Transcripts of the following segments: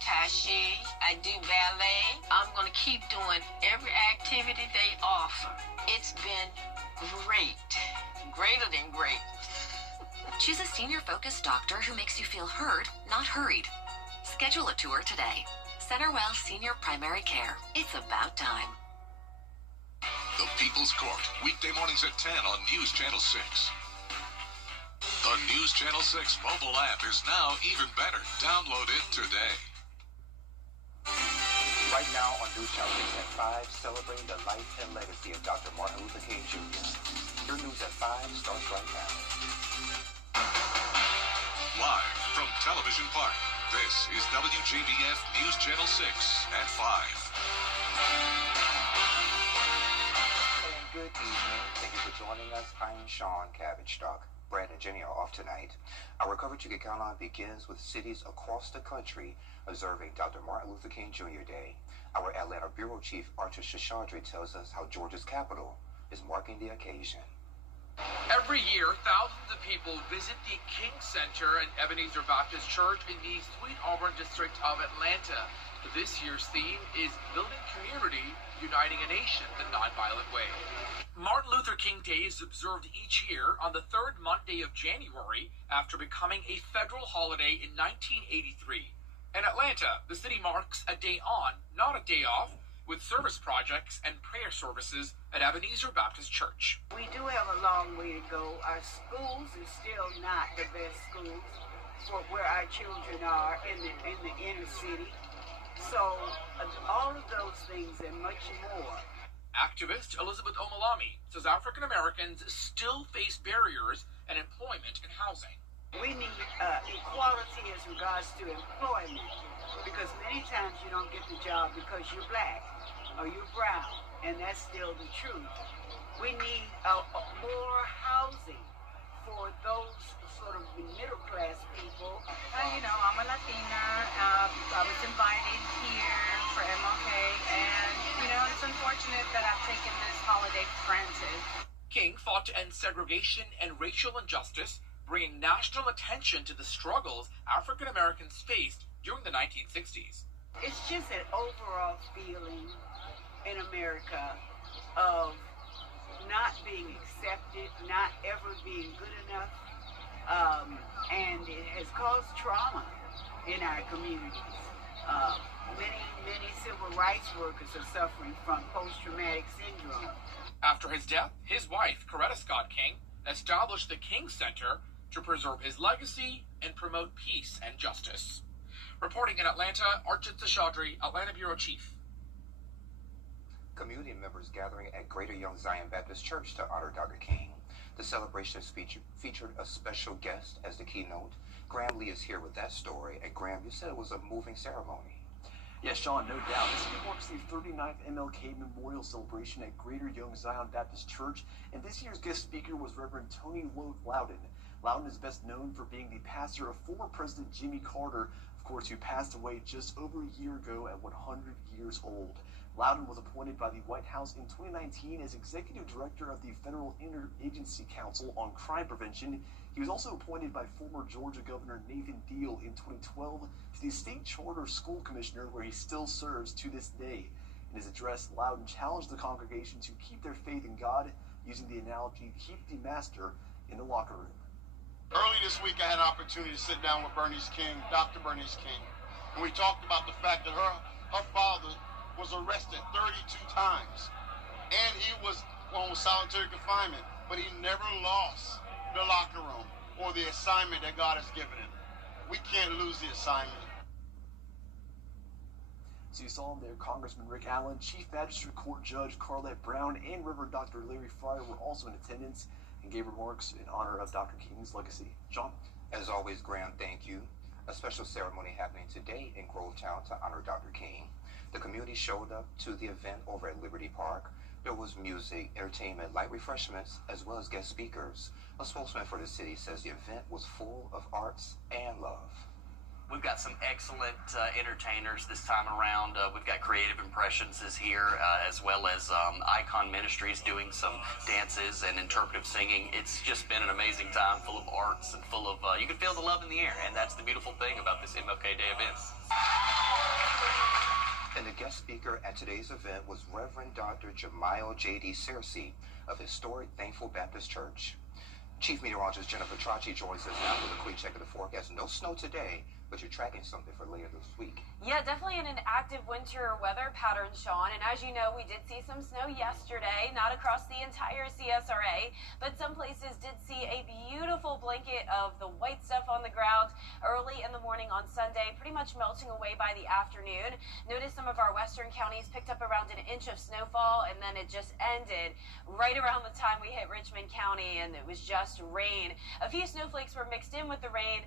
tai chi. I do ballet. I'm going to keep doing every activity they offer. It's been great. Greater than great. Choose a senior-focused doctor who makes you feel heard, not hurried. Schedule a tour today. Centerwell Senior Primary Care. It's about time. The People's Court, weekday mornings at 10 on News Channel 6. The News Channel 6 mobile app is now even better. Download it today. Right now on News Channel 6 at 5, celebrating the life and legacy of Dr. Martin Luther King Jr. Your news at 5 starts right now. Live from Television Park, this is WJBF News Channel 6 at 5. Good evening. Thank you for joining us. I'm Sean Cabbage-Stock. Brad and Jenny are off tonight. Our coverage you can count on begins with cities across the country observing Dr. Martin Luther King Jr. Day. Our Atlanta Bureau Chief Archer Shashadri tells us how Georgia's capital is marking the occasion. Every year, thousands of people visit the King Center and Ebenezer Baptist Church in the Sweet Auburn district of Atlanta. This year's theme is Building Community, Uniting a Nation the Nonviolent Way. Martin Luther King Day is observed each year on the third Monday of January after becoming a federal holiday in 1983. In Atlanta, the city marks a day on, not a day off, with service projects and prayer services at Ebenezer Baptist Church. We do have a long way to go. Our schools are still not the best schools for where our children are in the inner city. So all of those things and much more. Activist Elizabeth Omalami says African Americans still face barriers in employment and housing. We need equality as regards to employment, because many times you don't get the job because you're black or you're brown, and that's still the truth. We need more housing for those sort of middle-class people. I'm a Latina. I was invited here for MLK, and, it's unfortunate that I've taken this holiday for granted. King fought to end segregation and racial injustice, bringing national attention to the struggles African Americans faced during the 1960s. It's just an overall feeling in America of not being accepted, not ever being good enough, and it has caused trauma in our communities. Many civil rights workers are suffering from post-traumatic syndrome. After his death, his wife, Coretta Scott King, established the King Center to preserve his legacy and promote peace and justice. Reporting in Atlanta, Archit Seshadri, Atlanta Bureau Chief. Community members gathering at Greater Young Zion Baptist Church to honor Dr. King. The celebrations featured a special guest as the keynote. Graham Lee is here with that story. And Graham, you said it was a moving ceremony. Yes, Sean, no doubt. This marks the 39th MLK Memorial Celebration at Greater Young Zion Baptist Church, and this year's guest speaker was Reverend Tony Loudon. Loudon is best known for being the pastor of former President Jimmy Carter, of course, who passed away just over a year ago at 100 years old. Loudon was appointed by the White House in 2019 as Executive Director of the Federal Interagency Council on Crime Prevention. He was also appointed by former Georgia Governor Nathan Deal in 2012 to the State Charter School Commissioner, where he still serves to this day. In his address, Loudon challenged the congregation to keep their faith in God, using the analogy, keep the master in the locker room. Early this week, I had an opportunity to sit down with Bernice King, Dr. Bernice King, and we talked about the fact that her father was arrested 32 times, and he was on solitary confinement, but he never lost the locker room or the assignment that God has given him. We can't lose the assignment. So you saw there, Congressman Rick Allen, Chief Magistrate Court Judge Carlette Brown, and Reverend Dr. Larry Fryer were also in attendance and gave remarks in honor of Dr. King's legacy. John? As always, Graham, thank you. A special ceremony happening today in Grovetown to honor Dr. King. The community showed up to the event over at Liberty Park. There was music, entertainment, light refreshments, as well as guest speakers. A spokesman for the city says the event was full of arts and love. We've got some excellent entertainers this time around. We've got Creative Impressions is here, as well as Icon Ministries doing some dances and interpretive singing. It's just been an amazing time, full of arts and full of, you can feel the love in the air, and that's the beautiful thing about this MLK Day event. guest speaker at today's event was Reverend Dr. Jamiel J.D. Searcy of historic Thankful Baptist Church. Chief Meteorologist Jennifer Tracci joins us now with a quick check of the forecast. No snow today, but you're tracking something for later this week. Yeah, definitely in an active winter weather pattern, Sean. And as you know, we did see some snow yesterday, not across the entire CSRA, but some places did see a beautiful blanket of the white stuff on the ground early in the morning on Sunday, pretty much melting away by the afternoon. Notice some of our western counties picked up around an inch of snowfall, and then it just ended right around the time we hit Richmond County, and it was just rain. A few snowflakes were mixed in with the rain,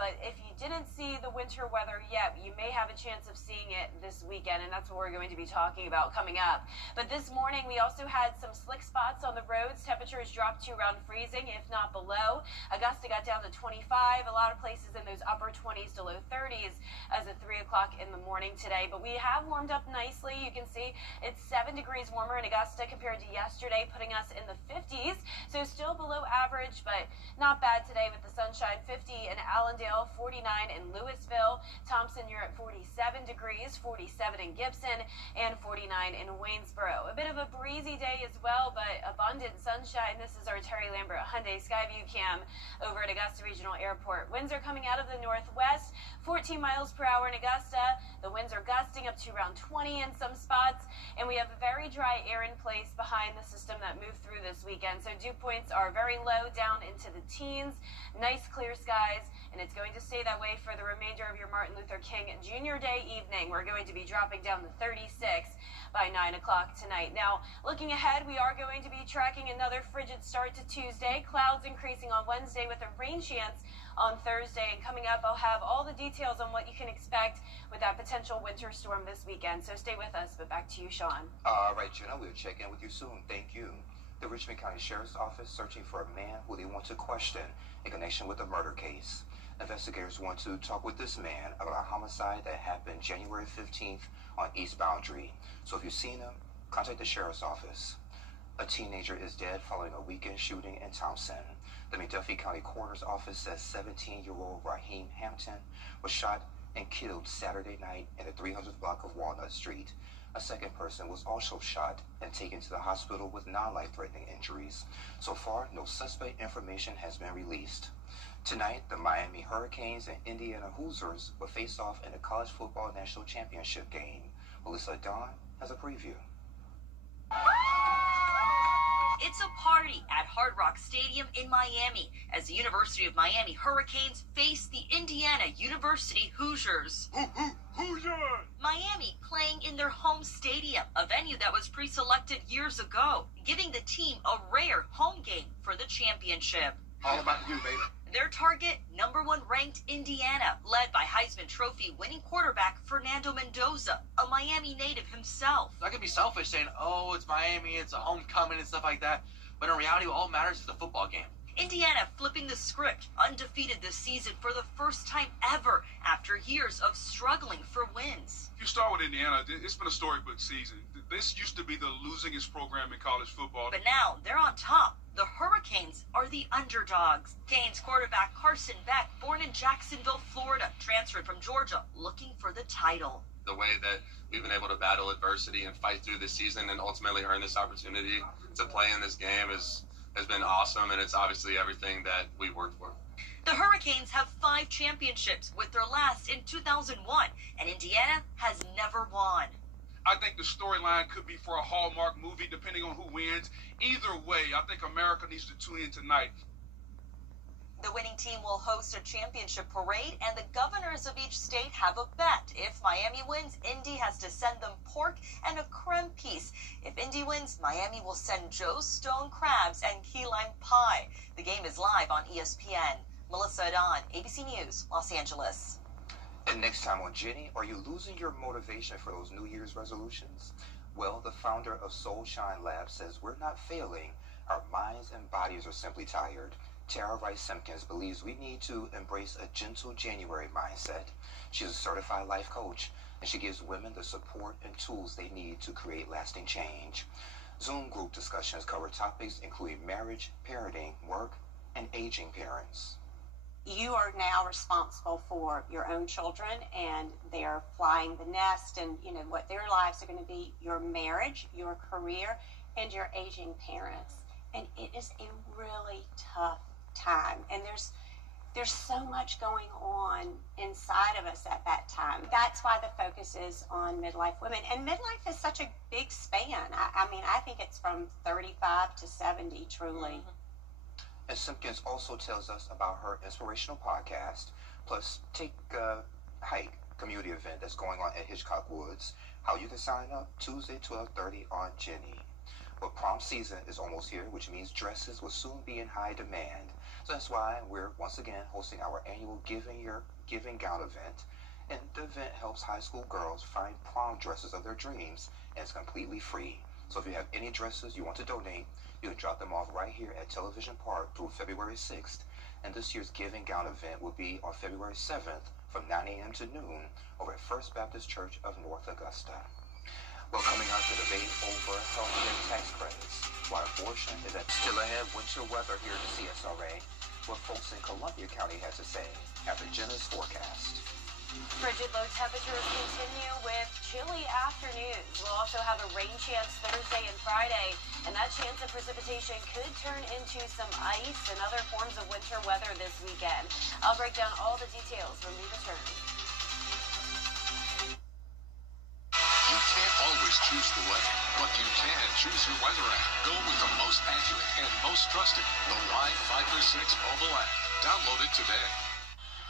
but if you didn't see the winter weather yet, you may have a chance of seeing it this weekend, and that's what we're going to be talking about coming up. But this morning, we also had some slick spots on the roads. Temperatures dropped to around freezing, if not below. Augusta got down to 25. A lot of places in those upper 20s to low 30s as of 3 o'clock in the morning today. But we have warmed up nicely. You can see it's 7 degrees warmer in Augusta compared to yesterday, putting us in the 50s. So still below average, but not bad today with the sunshine. 50 in Allendale, 49 in Louisville. Thompson, you're at 47 degrees, 47 in Gibson, and 49 in Waynesboro. A bit of a breezy day as well, but abundant sunshine. This is our Terry Lambert Hyundai Skyview Cam over at Augusta Regional Airport. Winds are coming out of the northwest, 14 miles per hour in Augusta. The winds are gusting up to around 20 in some spots, and we have a very dry air in place behind the system that moved through this weekend. So dew points are very low, down into the teens. Nice clear skies, and it's going to stay that way for the remainder of your Martin Luther King Jr. Day evening. We're going to be dropping down to 36 by 9 o'clock tonight. Now, looking ahead, we are going to be tracking another frigid start to Tuesday. Clouds increasing on Wednesday with a rain chance on Thursday. And coming up, I'll have all the details on what you can expect with that potential winter storm this weekend. So stay with us, but back to you, Sean. All right, Jenna, we'll check in with you soon. Thank you. The Richmond County Sheriff's Office searching for a man who they want to question in connection with a murder case. Investigators want to talk with this man about a homicide that happened January 15th on East Boundary. So if you've seen him, contact the Sheriff's Office. A teenager is dead following a weekend shooting in Thompson. The McDuffie County Coroner's Office says 17-year-old Raheem Hampton was shot and killed Saturday night in the 300th block of Walnut Street. A second person was also shot and taken to the hospital with non-life-threatening injuries. So far, no suspect information has been released. Tonight, the Miami Hurricanes and Indiana Hoosiers will face off in the College Football National Championship game. Melissa Dawn has a preview. It's a party at Hard Rock Stadium in Miami as the University of Miami Hurricanes face the Indiana University Hoosiers. Hoosiers! Miami playing in their home stadium, a venue that was pre-selected years ago, giving the team a rare home game for the championship. All about you, baby. Their target, #1 ranked Indiana, led by Heisman Trophy winning quarterback Fernando Mendoza, a Miami native himself. I could be selfish saying, oh, it's Miami, it's a homecoming and stuff like that. But in reality, all that matters is the football game. Indiana flipping the script, undefeated this season for the first time ever after years of struggling for wins. If you start with Indiana, it's been a storybook season. This used to be the losingest program in college football. But now they're on top. The Hurricanes are the underdogs. Canes quarterback Carson Beck, born in Jacksonville, Florida, transferred from Georgia, looking for the title. The way that we've been able to battle adversity and fight through this season and ultimately earn this opportunity to play in this game has been awesome, and it's obviously everything that we worked for. The Hurricanes have 5 championships, with their last in 2001, and Indiana has never won. I think the storyline could be for a Hallmark movie, depending on who wins. Either way, I think America needs to tune in tonight. The winning team will host a championship parade, and the governors of each state have a bet. If Miami wins, Indy has to send them pork and a creme piece. If Indy wins, Miami will send Joe's stone crabs and key lime pie. The game is live on ESPN. Melissa Dawn, ABC News, Los Angeles. And next time on Jenny, are you losing your motivation for those New Year's resolutions? Well, the founder of Soul Shine Labs says we're not failing. Our minds and bodies are simply tired. Tara Rice-Simpkins believes we need to embrace a gentle January mindset. She's a certified life coach, and she gives women the support and tools they need to create lasting change. Zoom group discussions cover topics including marriage, parenting, work, and aging parents. you are now responsible for your own children, and they're flying the nest, and you know what their lives are going to be, your marriage, your career, and your aging parents. And it is a really tough time, and there's so much going on inside of us at that time. That's why the focus is on midlife women. And midlife is such a big span. I mean, I think it's from 35 to 70, truly. Mm-hmm. And Simpkins also tells us about her inspirational podcast, plus Take a Hike community event that's going on at Hitchcock Woods. How you can sign up, Tuesday, 12:30 on Jenny. But prom season is almost here, which means dresses will soon be in high demand. So that's why we're once again hosting our annual Giving Gown event. And the event helps high school girls find prom dresses of their dreams, and it's completely free. So if you have any dresses you want to donate, you can drop them off right here at Television Park through February 6th. And this year's Giving Gown event will be on February 7th from 9 a.m. to noon over at First Baptist Church of North Augusta. Well, coming out to debate over health care tax credits, while abortion is still ahead, winter weather here at the CSRA, what folks in Columbia County had to say after Jenna's forecast. Frigid low temperatures continue with chilly afternoons. We'll also have a rain chance Thursday and Friday, and that chance of precipitation could turn into some ice and other forms of winter weather this weekend. I'll break down all the details when we return. You can't always choose the weather, but you can choose your weather app. Go with the most accurate and most trusted, the Live 536 mobile app. Download it today.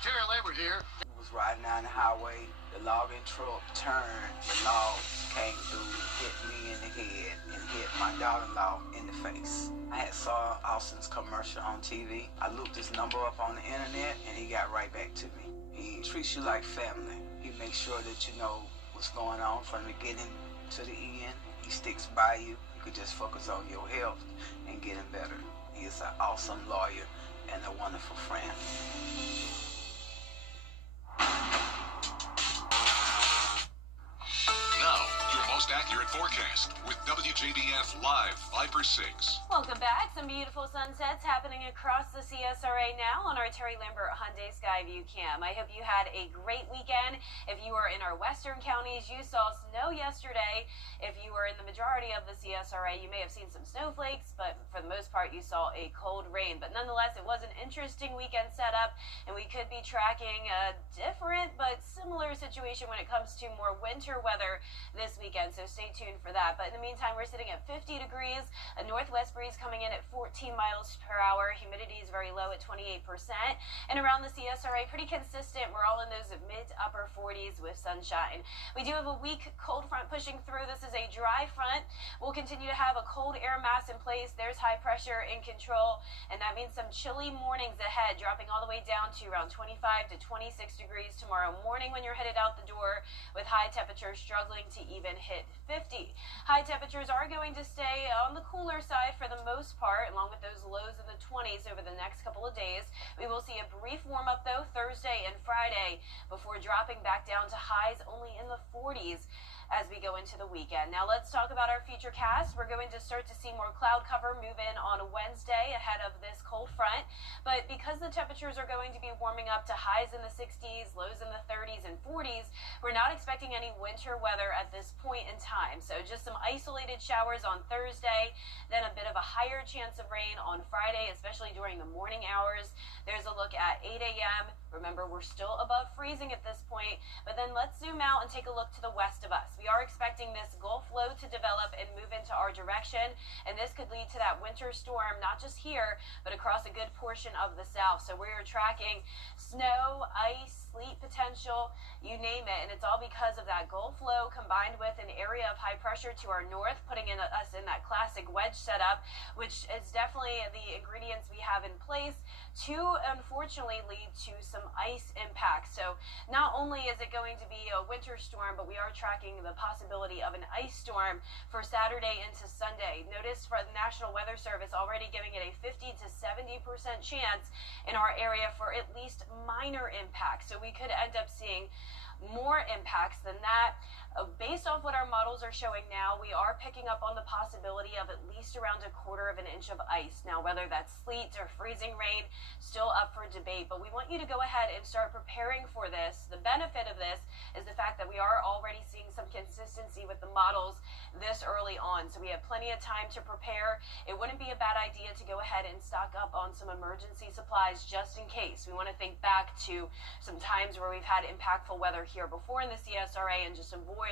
Terry Lambert here. Was riding down the highway, the logging truck turned, the logs came through, hit me in the head, and hit my daughter-in-law in the face. I had saw Austin's commercial on TV. I looked his number up on the internet, and he got right back to me. He treats you like family. He makes sure that you know what's going on from the beginning to the end. He sticks by you. You could just focus on your health and getting better. He is an awesome lawyer and a wonderful friend. Now, your most accurate forecast with WJBF Live 5/6. Welcome back. Some beautiful sunsets happening across the CSRA now on our Terry Lambert Hyundai Skyview Cam. I hope you had a great weekend. If you were in our western counties, you saw snow yesterday. If you were in the majority of the CSRA, you may have seen some snowflakes, but for the most part, you saw a cold rain. But nonetheless, it was an interesting weekend setup, and we could be tracking a different but similar situation when it comes to more winter weather this weekend, so stay tuned for that. But in the meantime, we're sitting at 50 degrees, a northwest breeze coming in at 14 miles per hour, humidity is very low at 28%, and around the CSRA, pretty consistent. We're all in those mid to upper 40s with sunshine. We do have a weak cold front pushing through. This is a dry front. We'll continue to have a cold air mass in place. There's high pressure in control, and that means some chilly mornings ahead, dropping all the way down to around 25 to 26 degrees tomorrow morning when you're headed out the door, with high temperatures struggling to even hit 50. High temperatures are going to stay on the cooler side for the most part, along with those lows in the 20s over the next couple of days. We will see a brief warm up though Thursday and Friday before dropping back down to highs only in the 40s as we go into the weekend. Now let's talk about our future cast. We're going to start to see more cloud cover move in on Wednesday ahead of this cold front, but because the temperatures are going to be warming up to highs in the 60s, lows in the 30s and 40s, we're not expecting any winter weather at this point in time. So just some isolated showers on Thursday, then a bit of a higher chance of rain on Friday, especially during the morning hours. There's a look at 8 a.m. Remember, we're still above freezing at this point, but then let's zoom out and take a look to the west of us. We are expecting this Gulf low to develop and move into our direction, and this could lead to that winter storm, not just here, but across a good portion of the south. So we're tracking snow, ice, sleet potential, you name it, and it's all because of that Gulf low combined with an area of high pressure to our north, putting us in that classic wedge setup, which is definitely the ingredients we have in place to unfortunately lead to some ice impacts. So not only is it going to be a winter storm, but we are tracking the possibility of an ice storm for Saturday into Sunday. Notice for the National Weather Service already giving it a 50 to 70% chance in our area for at least minor impacts. So we could end up seeing more impacts than that. Based off what our models are showing now, we are picking up on the possibility of at least around 1/4 inch of ice. Now, whether that's sleet or freezing rain, still up for debate, but we want you to go ahead and start preparing for this. The benefit of this is the fact that we are already seeing some consistency with the models this early on, so we have plenty of time to prepare. It wouldn't be a bad idea to go ahead and stock up on some emergency supplies just in case. We want to think back to some times where we've had impactful weather here before in the CSRA and just avoid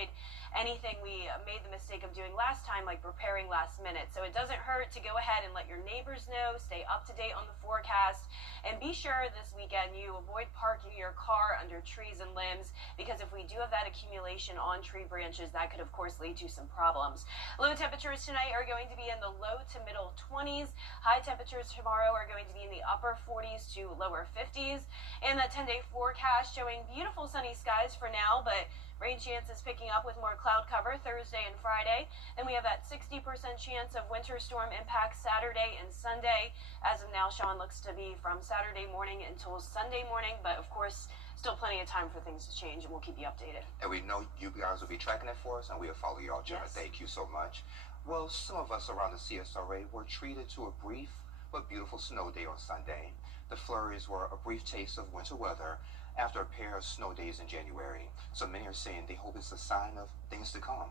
anything we made the mistake of doing last time, like preparing last minute. So it doesn't hurt to go ahead and let your neighbors know, stay up to date on the forecast, and be sure this weekend you avoid parking your car under trees and limbs, because if we do have that accumulation on tree branches, that could of course lead to some problems. Low temperatures tonight are going to be in the low to middle 20s. High temperatures tomorrow are going to be in the upper 40s to lower 50s. And that 10-day forecast showing beautiful sunny skies for now, but rain chances picking up with more cloud cover Thursday and Friday. Then we have that 60% chance of winter storm impacts Saturday and Sunday. As of now, Sean, looks to be from Saturday morning until Sunday morning, but of course, still plenty of time for things to change, and we'll keep you updated. And we know you guys will be tracking it for us, and we'll follow you all, Jenna. Yes. Thank you so much. Well, some of us around the CSRA were treated to a brief but beautiful snow day on Sunday. The flurries were a brief taste of winter weather after a pair of snow days in January. So many are saying they hope it's a sign of things to come.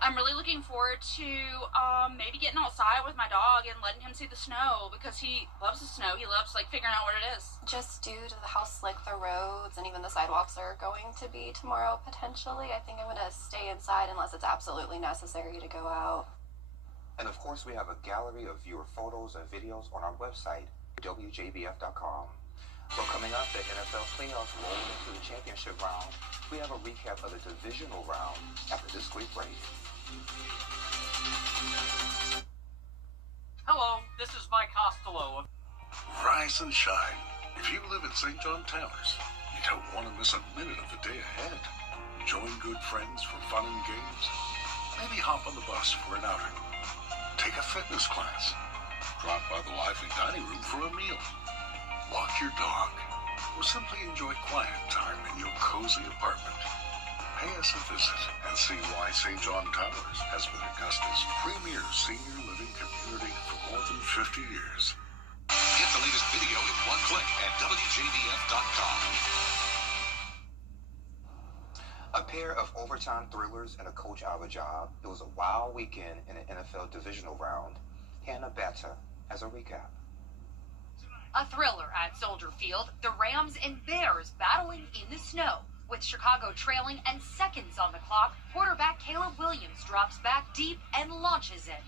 I'm really looking forward to maybe getting outside with my dog and letting him see the snow, because he loves the snow. He loves figuring out what it is. Just due to how slick the roads and even the sidewalks are going to be tomorrow potentially, I think I'm going to stay inside unless it's absolutely necessary to go out. And of course, we have a gallery of viewer photos and videos on our website, WJBF.com. Well, coming up, the NFL playoffs roll into the championship round. We have a recap of the divisional round after this quick break. Hello, this is Mike Costello. Rise and shine. If you live in St. John Towers, you don't want to miss a minute of the day ahead. Join good friends for fun and games. Maybe hop on the bus for an outing. Take a fitness class. Drop by the lively dining room for a meal. Walk your dog, or simply enjoy quiet time in your cozy apartment. Pay us a visit and see why St. John Towers has been Augusta's premier senior living community for more than 50 years. Get the latest video in one click at WJBF.com. A pair of overtime thrillers and a coach out of a job. It was a wild weekend in the NFL divisional round. Hannah Batta has a recap. A thriller at Soldier Field, the Rams and Bears battling in the snow. With Chicago trailing and seconds on the clock, quarterback Caleb Williams drops back deep and launches it.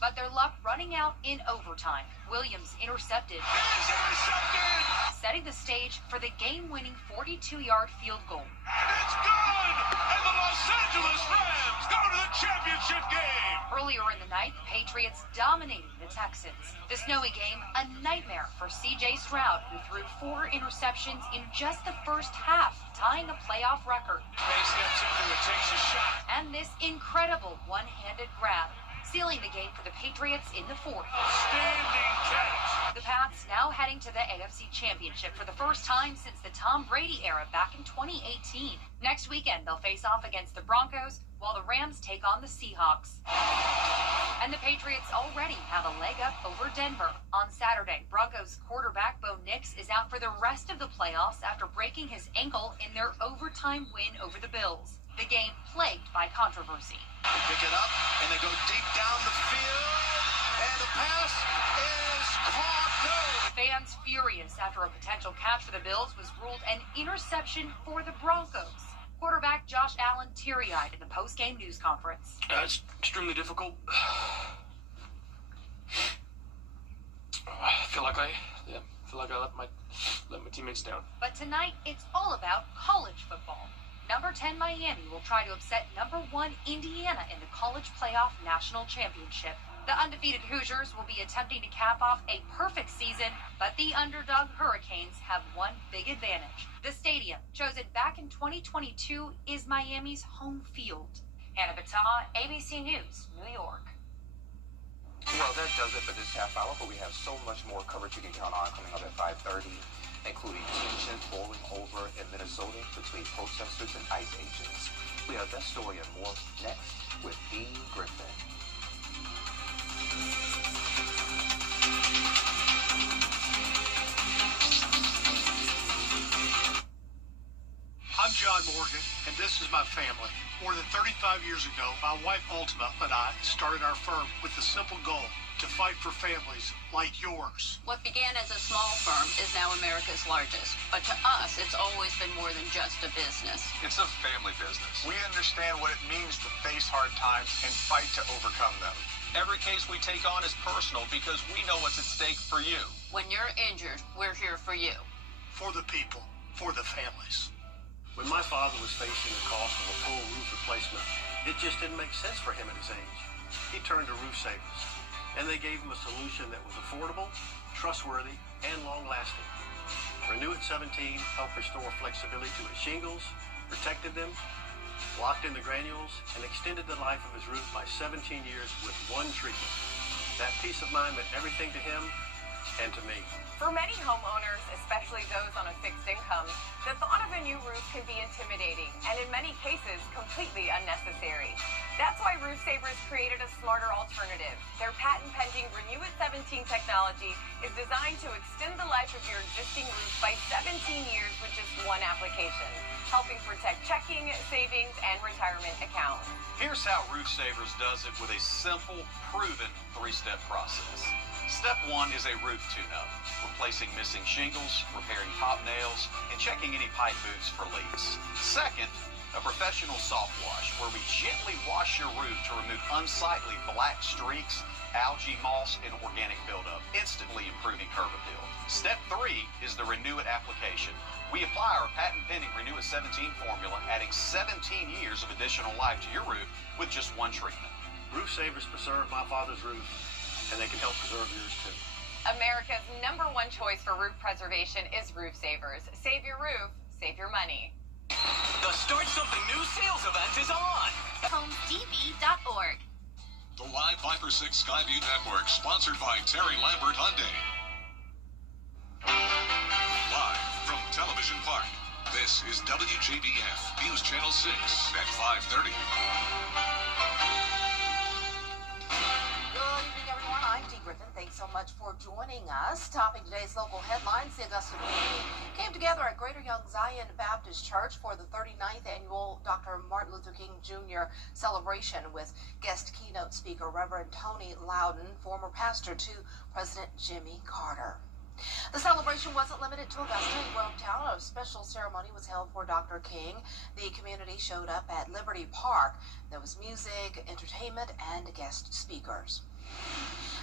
But their luck running out in overtime. Williams intercepted, setting the stage for the game-winning 42-yard field goal. It's good! And the Los Angeles Rams go to the championship game! Earlier in the night, the Patriots dominated the Texans. The snowy game, a nightmare for C.J. Stroud, who threw 4 interceptions in just the first half, tying a playoff record. He steps into it, takes a shot. And this incredible one-handed grab, sealing the game for the Patriots in the fourth. Standing catch. The Pats now heading to the AFC Championship for the first time since the Tom Brady era back in 2018. Next weekend, they'll face off against the Broncos, while the Rams take on the Seahawks. And the Patriots already have a leg up over Denver. On Saturday, Broncos quarterback Bo Nix is out for the rest of the playoffs after breaking his ankle in their overtime win over the Bills. The game plagued by controversy. They pick it up, and they go deep down the field, and the pass is caught. No! Fans furious after a potential catch for the Bills was ruled an interception for the Broncos. Quarterback Josh Allen teary-eyed in the post-game news conference. It's extremely difficult. I feel like I let my teammates down. But tonight, it's all about college football. Number 10 Miami will try to upset number 1 Indiana in the College Playoff National Championship. The undefeated Hoosiers will be attempting to cap off a perfect season, but the underdog Hurricanes have one big advantage. The stadium, chosen back in 2022, is Miami's home field. Hannah Batta, ABC News, New York. Well, that does it for this half hour, but we have so much more coverage you can count on coming up at 5:30, including tensions boiling over in Minnesota between protesters and ICE agents. We have that story and more next with E. Griffin. I'm John Morgan, and this is my family. More than 35 years ago, my wife Ultima and I started our firm with the simple goal to fight for families like yours. What began as a small firm is now America's largest. But to us, it's always been more than just a business. It's a family business. We understand what it means to face hard times and fight to overcome them. Every case we take on is personal because we know what's at stake for you. When you're injured, we're here for you. For the people, for the families. When my father was facing the cost of a full roof replacement, it just didn't make sense for him at his age. He turned to Roof Savers, and they gave him a solution that was affordable, trustworthy, and long-lasting. Renew at 17 helped restore flexibility to his shingles, protected them, locked in the granules, and extended the life of his roof by 17 years with one treatment. That peace of mind meant everything to him and to me. For many homeowners, especially those on a fixed income, the thought of a new roof can be intimidating and in many cases completely unnecessary. That's why Roof Savers created a smarter alternative. Their patent-pending Renew at 17 technology is designed to extend the life of your existing roof by 17 years with just one application, helping protect checking, savings, and retirement accounts. Here's how Roof Savers does it with a simple, proven 3-step process. Step 1 is a roof tune-up, replacing missing shingles, repairing top nails, and checking any pipe boots for leaks. Second, a professional soft wash, where we gently wash your roof to remove unsightly black streaks, algae, moss, and organic buildup, instantly improving curb appeal. Step 3 is the Renew It application. We apply our patent-pending Renew It 17 formula, adding 17 years of additional life to your roof with just one treatment. Roof Savers preserved my father's roof, and they can help preserve yours too. America's #1 choice for roof preservation is Roof Savers. Save your roof, save your money. The Start Something New sales event is on. HomeDB.org. The live Viper 6 Skyview Network, sponsored by Terry Lambert Hyundai. Live from Television Park, this is WJBF News Channel 6 at 5:30. I'm Dee Griffin. Thanks so much for joining us. Topping today's local headlines, the Augusta community came together at Greater Young Zion Baptist Church for the 39th annual Dr. Martin Luther King Jr. celebration with guest keynote speaker Reverend Tony Loudon, former pastor to President Jimmy Carter. The celebration wasn't limited to Augusta and Grovetown. A special ceremony was held for Dr. King. The community showed up at Liberty Park. There was music, entertainment, and guest speakers.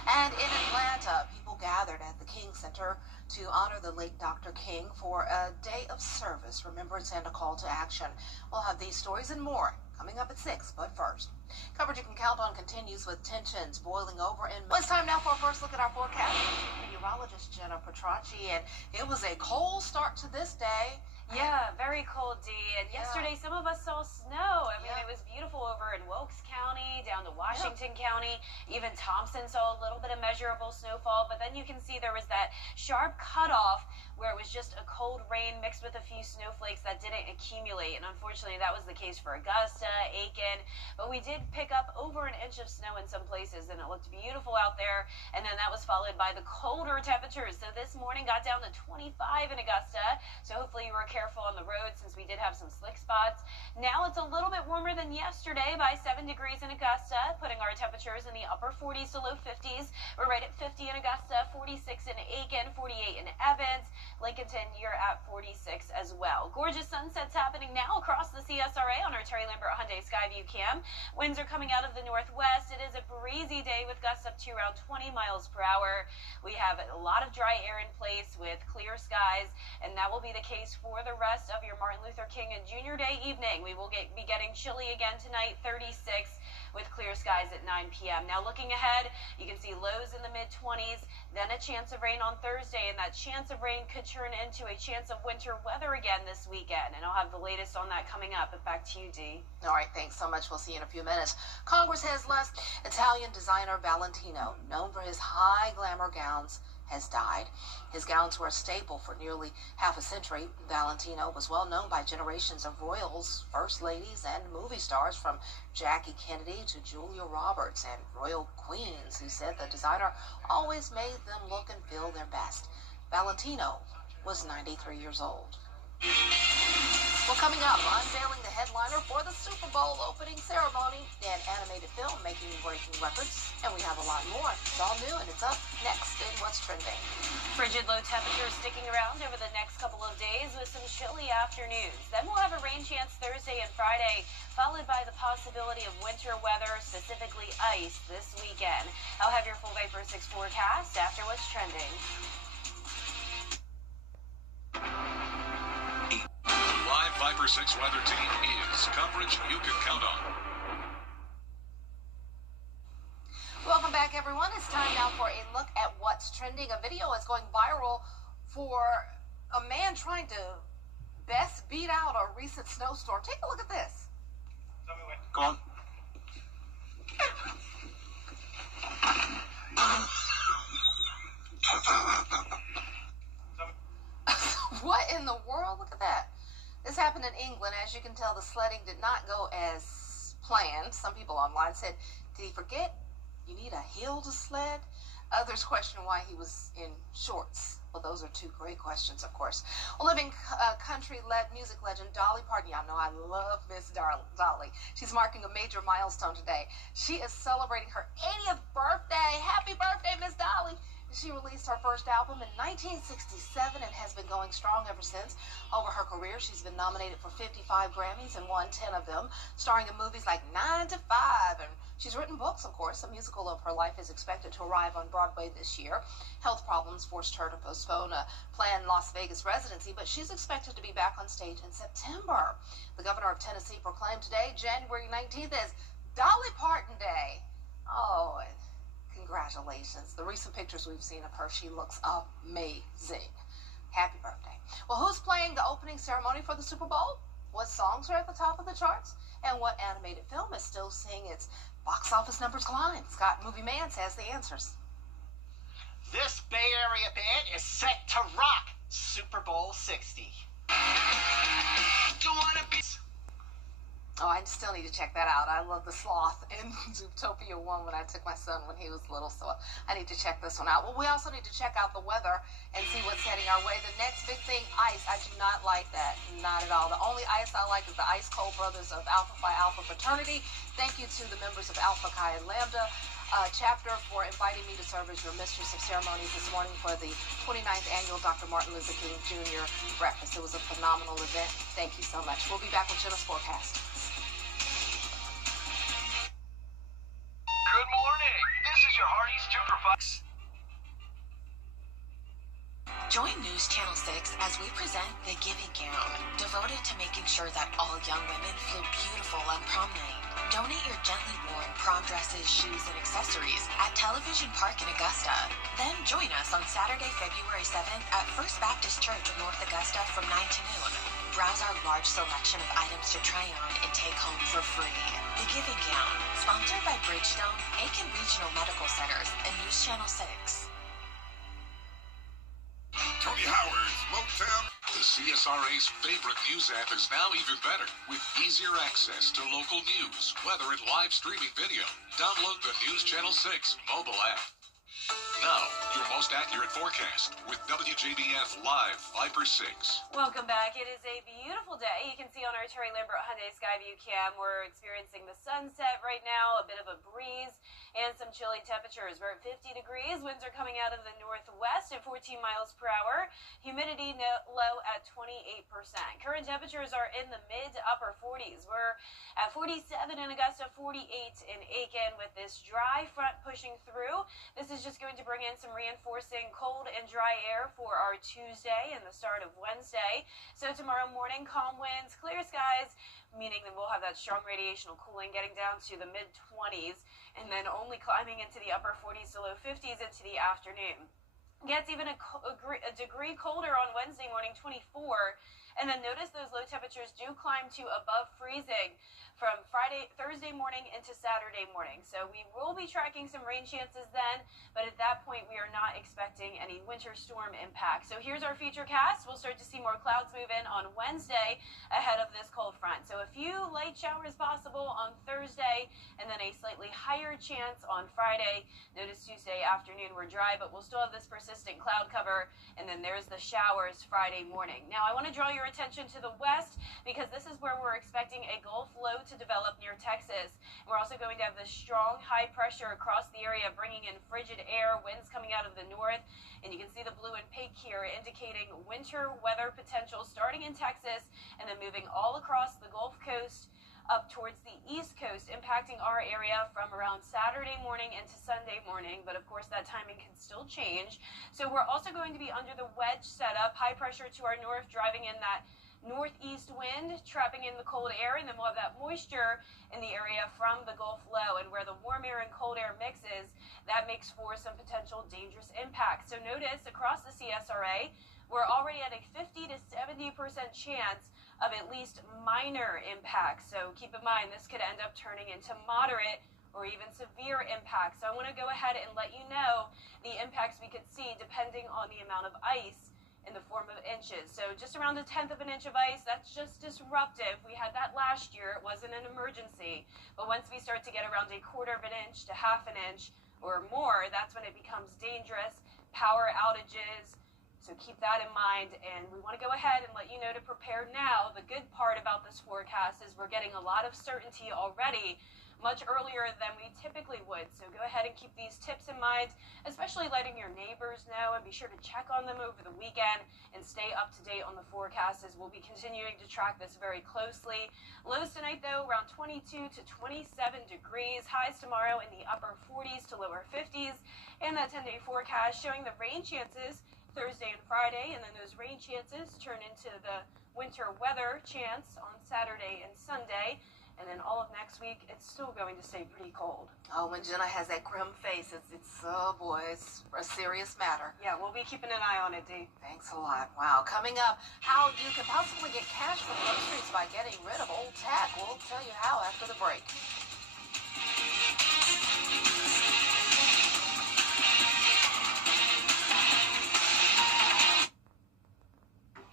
And in Atlanta, people gathered at the King Center to honor the late Dr. King for a day of service, remembrance, and a call to action. We'll have these stories and more coming up at 6, but first, coverage you can count on continues with tensions boiling over in... Well, it's time now for a first look at our forecast. Meteorologist Jenna Petracci, and it was a cold start to this day. Yeah, very cold, Dee. And yesterday, some of us saw snow. I mean, it was beautiful over in Wilkes County, down to Washington County. Even Thompson saw a little bit of measurable snowfall. But then you can see there was that sharp cutoff where it was just a cold rain mixed with a few snowflakes that didn't accumulate. And unfortunately, that was the case for Augusta, Aiken. But we did pick up over an inch of snow in some places, and it looked beautiful out there. And then that was followed by the colder temperatures. So this morning got down to 25 in Augusta. So hopefully you were careful on the road since we did have some slick spots. Now it's a little bit warmer than yesterday by 7 degrees in Augusta, putting our temperatures in the upper 40s to low 50s. We're right at 50 in Augusta, 46 in Aiken, 48 in Evans. Lincolnton, you're at 46 as well. Gorgeous sunsets happening now across the CSRA on our Terry Lambert Hyundai Skyview cam. Winds are coming out of the northwest. It is a breezy day with gusts up to around 20 miles per hour. We have a lot of dry air in place with clear skies, and that will be the case for the rest of your Martin Luther King Jr. Day evening. We will be getting chilly again tonight, 36, with clear skies at 9 p.m. Now looking ahead, you can see lows in the mid-20s, then a chance of rain on Thursday, and that chance of rain could turn into a chance of winter weather again this weekend. And I'll have the latest on that coming up. But back to you, Dee. All right, thanks so much. We'll see you in a few minutes. Congress has left Italian designer Valentino, known for his high glamour gowns, has died. His gowns were a staple for nearly half a century. Valentino was well known by generations of royals, first ladies, and movie stars, from Jackie Kennedy to Julia Roberts, and royal queens who said the designer always made them look and feel their best. Valentino was 93 years old. Well, coming up, unveiling the headliner for the Super Bowl opening ceremony, an animated film making breaking records, and we have a lot more. It's all new, and it's up next in What's Trending. Frigid low temperatures sticking around over the next couple of days with some chilly afternoons. Then we'll have a rain chance Thursday and Friday, followed by the possibility of winter weather, specifically ice, this weekend. I'll have your full Vapor 6 forecast after What's Trending. Live Viper 6 weather team is coverage you can count on. Welcome back, everyone. It's time now for a look at what's trending. A video is going viral for a man trying to best beat out a recent snowstorm. Take a look at this. Go on. What in the world? Look at that. This happened in England. As you can tell, the sledding did not go as planned. Some people online said, did he forget you need a hill to sled? Others question why he was in shorts. Well, those are two great questions, of course. Well, living country music legend Dolly Parton. Y'all know I love Miss Dolly. She's marking a major milestone today. She is celebrating her 80th birthday. Happy birthday, Miss Dolly. She released her first album in 1967 and has been going strong ever since. Over her career, she's been nominated for 55 Grammys and won 10 of them, starring in movies like 9 to 5. And she's written books, of course. A musical of her life is expected to arrive on Broadway this year. Health problems forced her to postpone a planned Las Vegas residency, but she's expected to be back on stage in September. The governor of Tennessee proclaimed today, January 19th, as Dolly Parton Day. Oh, congratulations. The recent pictures we've seen of her, she looks amazing. Happy birthday. Well, who's playing the opening ceremony for the Super Bowl? What songs are at the top of the charts? And what animated film is still seeing its box office numbers climb? Scott Movie Man has the answers. This Bay Area band is set to rock Super Bowl 60. Do wanna be... Oh, I still need to check that out. I love the sloth in Zootopia 1 when I took my son when he was little, so I need to check this one out. Well, we also need to check out the weather and see what's heading our way. The next big thing, ice. I do not like that. Not at all. The only ice I like is the Ice Cold Brothers of Alpha Phi Alpha Fraternity. Thank you to the members of Alpha Chi and Lambda chapter for inviting me to serve as your mistress of ceremonies this morning for the 29th annual Dr. Martin Luther King Jr. breakfast. It was a phenomenal event. Thank you so much. We'll be back with Jenna's forecast. Good morning. This is your Hardee's 2 for $5. Join News Channel 6 as we present The Giving Gown, devoted to making sure that all young women feel beautiful on prom night. Donate your gently worn prom dresses, shoes, and accessories at Television Park in Augusta. Then join us on Saturday, February 7th at First Baptist Church of North Augusta from 9 to noon. Browse our large selection of items to try on and take home for free. The Giving Gown, sponsored by Bridgestone, Aiken Regional Medical Centers, and News Channel 6. Tony Howard's Motown. The CSRA's favorite news app is now even better with easier access to local news, weather, and live streaming video. Download the News Channel 6 mobile app. Now, your most accurate forecast with WJBF Live Viper 6. Welcome back. It is a beautiful day. You can see on our Terry Lambert Hyundai Skyview cam, we're experiencing the sunset right now, a bit of a breeze, and some chilly temperatures. We're at 50 degrees. Winds are coming out of the northwest at 14 miles per hour. Humidity low at 28%. Current temperatures are in the mid to upper 40s. We're at 47 in Augusta, 48 in Aiken with this dry front pushing through. This is just going to bring in some reinforcing cold and dry air for our Tuesday and the start of Wednesday. So tomorrow morning, calm winds, clear skies, meaning that we'll have that strong radiational cooling getting down to the mid-20s and then only climbing into the upper 40s to low 50s into the afternoon. Gets even a degree colder on Wednesday morning, 24. And then notice those low temperatures do climb to above freezing from Thursday morning into Saturday morning. So we will be tracking some rain chances then, but at that point we are not expecting any winter storm impact. So here's our future cast. We'll start to see more clouds move in on Wednesday ahead of this cold front. So a few light showers possible on Thursday and then a slightly higher chance on Friday. Notice Tuesday afternoon we're dry, but we'll still have this persistent cloud cover, and then there's the showers Friday morning. Now I want to draw your attention to the west because this is where we're expecting a Gulf low to develop near Texas. We're also going to have this strong high pressure across the area bringing in frigid air, winds coming out of the north, and you can see the blue and pink here indicating winter weather potential starting in Texas and then moving all across the Gulf Coast up towards the East Coast, impacting our area from around Saturday morning into Sunday morning, but of course that timing can still change. So we're also going to be under the wedge setup, high pressure to our north, driving in that northeast wind, trapping in the cold air, and then we'll have that moisture in the area from the Gulf low, and where the warm air and cold air mixes, that makes for some potential dangerous impacts. So notice across the CSRA, we're already at a 50 to 70% chance of at least minor impacts. So keep in mind, this could end up turning into moderate or even severe impacts. So I want to go ahead and let you know the impacts we could see depending on the amount of ice in the form of inches. So just around 1/10 of an inch of ice, that's just disruptive. We had that last year. It wasn't an emergency. But once we start to get around 1/4 of an inch to 1/2 an inch or more, that's when it becomes dangerous. Power outages. So keep that in mind, and we want to go ahead and let you know to prepare now. The good part about this forecast is we're getting a lot of certainty already, much earlier than we typically would. So go ahead and keep these tips in mind, especially letting your neighbors know, and be sure to check on them over the weekend and stay up to date on the forecast as we'll be continuing to track this very closely. Lows tonight, though, around 22 to 27 degrees. Highs tomorrow in the upper 40s to lower 50s. And that 10-day forecast showing the rain chances Thursday and Friday, and then those rain chances turn into the winter weather chance on Saturday and Sunday. And then all of next week, it's still going to stay pretty cold. Oh, when Jenna has that grim face, it's oh boy, it's a serious matter. Yeah, we'll be keeping an eye on it, Dee. Thanks a lot. Wow. Coming up, how you can possibly get cash for groceries by getting rid of old tack. We'll tell you how after the break.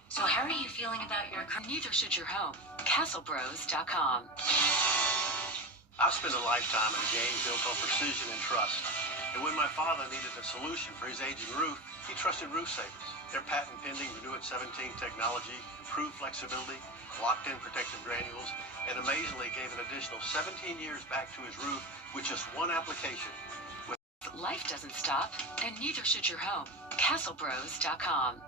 So how are you feeling about your car? Neither should your home. CastleBros.com. I've spent a lifetime in a game built on precision and trust. And when my father needed a solution for his aging roof, he trusted Roof Savers. Their patent-pending Renew It 17 technology, improved flexibility, locked-in protective granules, and amazingly gave an additional 17 years back to his roof with just one application. Life doesn't stop, and neither should your home. CastleBros.com.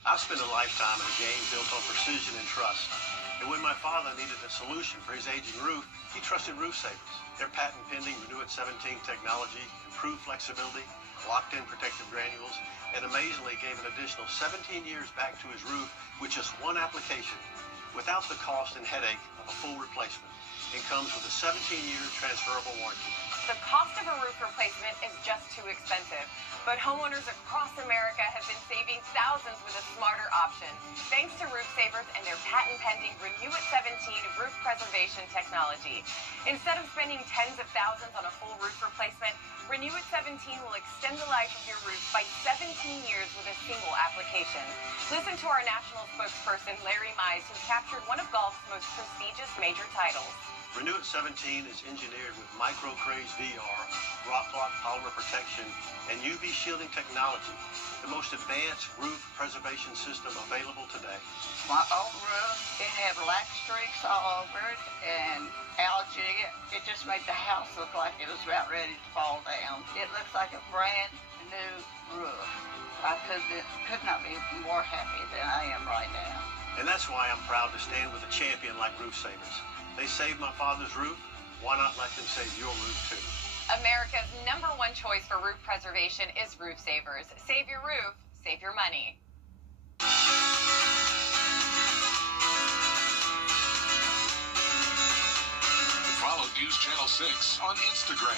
I've spent a lifetime in a game built on precision and trust. And when my father needed a solution for his aging roof, he trusted Roof Savers. Their patent-pending Renew It 17 technology, improved flexibility, locked-in protective granules, and amazingly gave an additional 17 years back to his roof with just one application, without the cost and headache of a full replacement, and comes with a 17-year transferable warranty. The cost of a roof replacement is just too expensive, but homeowners across America have been saving thousands with a smarter option, thanks to Roof Savers and their patent-pending Renew It 17 roof preservation technology. Instead of spending tens of thousands on a full roof replacement, Renew It 17 will extend the life of your roof by 17 years with a single application. Listen to our national spokesperson, Larry Mize, who captured one of golf's most prestigious major titles. Renew It 17 is engineered with micro-craze VR, rock lock polymer protection, and UV shielding technology, the most advanced roof preservation system available today. My old roof, it had black streaks all over it and algae. It just made the house look like it was about ready to fall down. It looks like a brand new roof. I could not be more happy than I am right now. And that's why I'm proud to stand with a champion like Roof Savers. They saved my father's roof. Why not let them save your roof too? America's #1 choice for roof preservation is Roof Savers. Save your roof, save your money. Follow News Channel 6 on Instagram.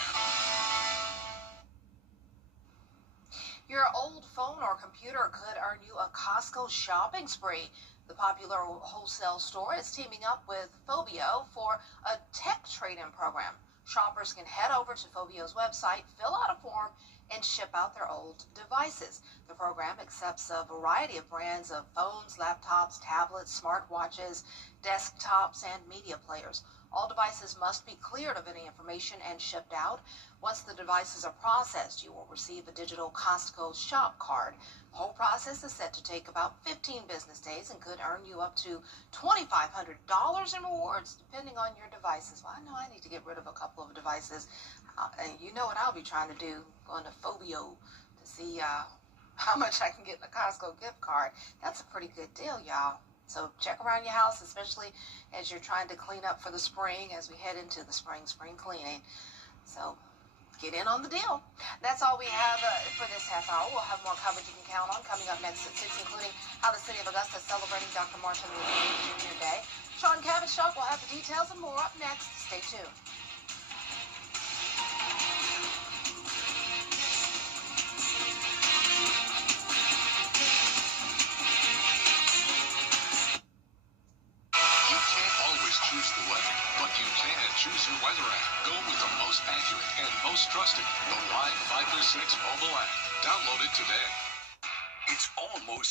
Your old phone or computer could earn you a Costco shopping spree. The popular wholesale store is teaming up with Phobio for a tech trade-in program. Shoppers can head over to Phobio's website, fill out a form, and ship out their old devices. The program accepts a variety of brands of phones, laptops, tablets, smartwatches, desktops, and media players. All devices must be cleared of any information and shipped out. Once the devices are processed, you will receive a digital Costco shop card. The whole process is set to take about 15 business days and could earn you up to $2,500 in rewards, depending on your devices. Well, I know I need to get rid of a couple of devices. And you know what I'll be trying to do, going to Phobio to see how much I can get in a Costco gift card. That's a pretty good deal, y'all. So check around your house, especially as you're trying to clean up for the spring, as we head into the spring cleaning. So get in on the deal. That's all we have for this half hour. We'll have more coverage you can count on coming up next at 6, including how the city of Augusta is celebrating Dr. Martin Luther King Jr. Day. Sean Cabbage Shock will have the details and more up next. Stay tuned. Choose your weather app. Go with the most accurate and most trusted, the Live 536 mobile app. Download it today. It's almost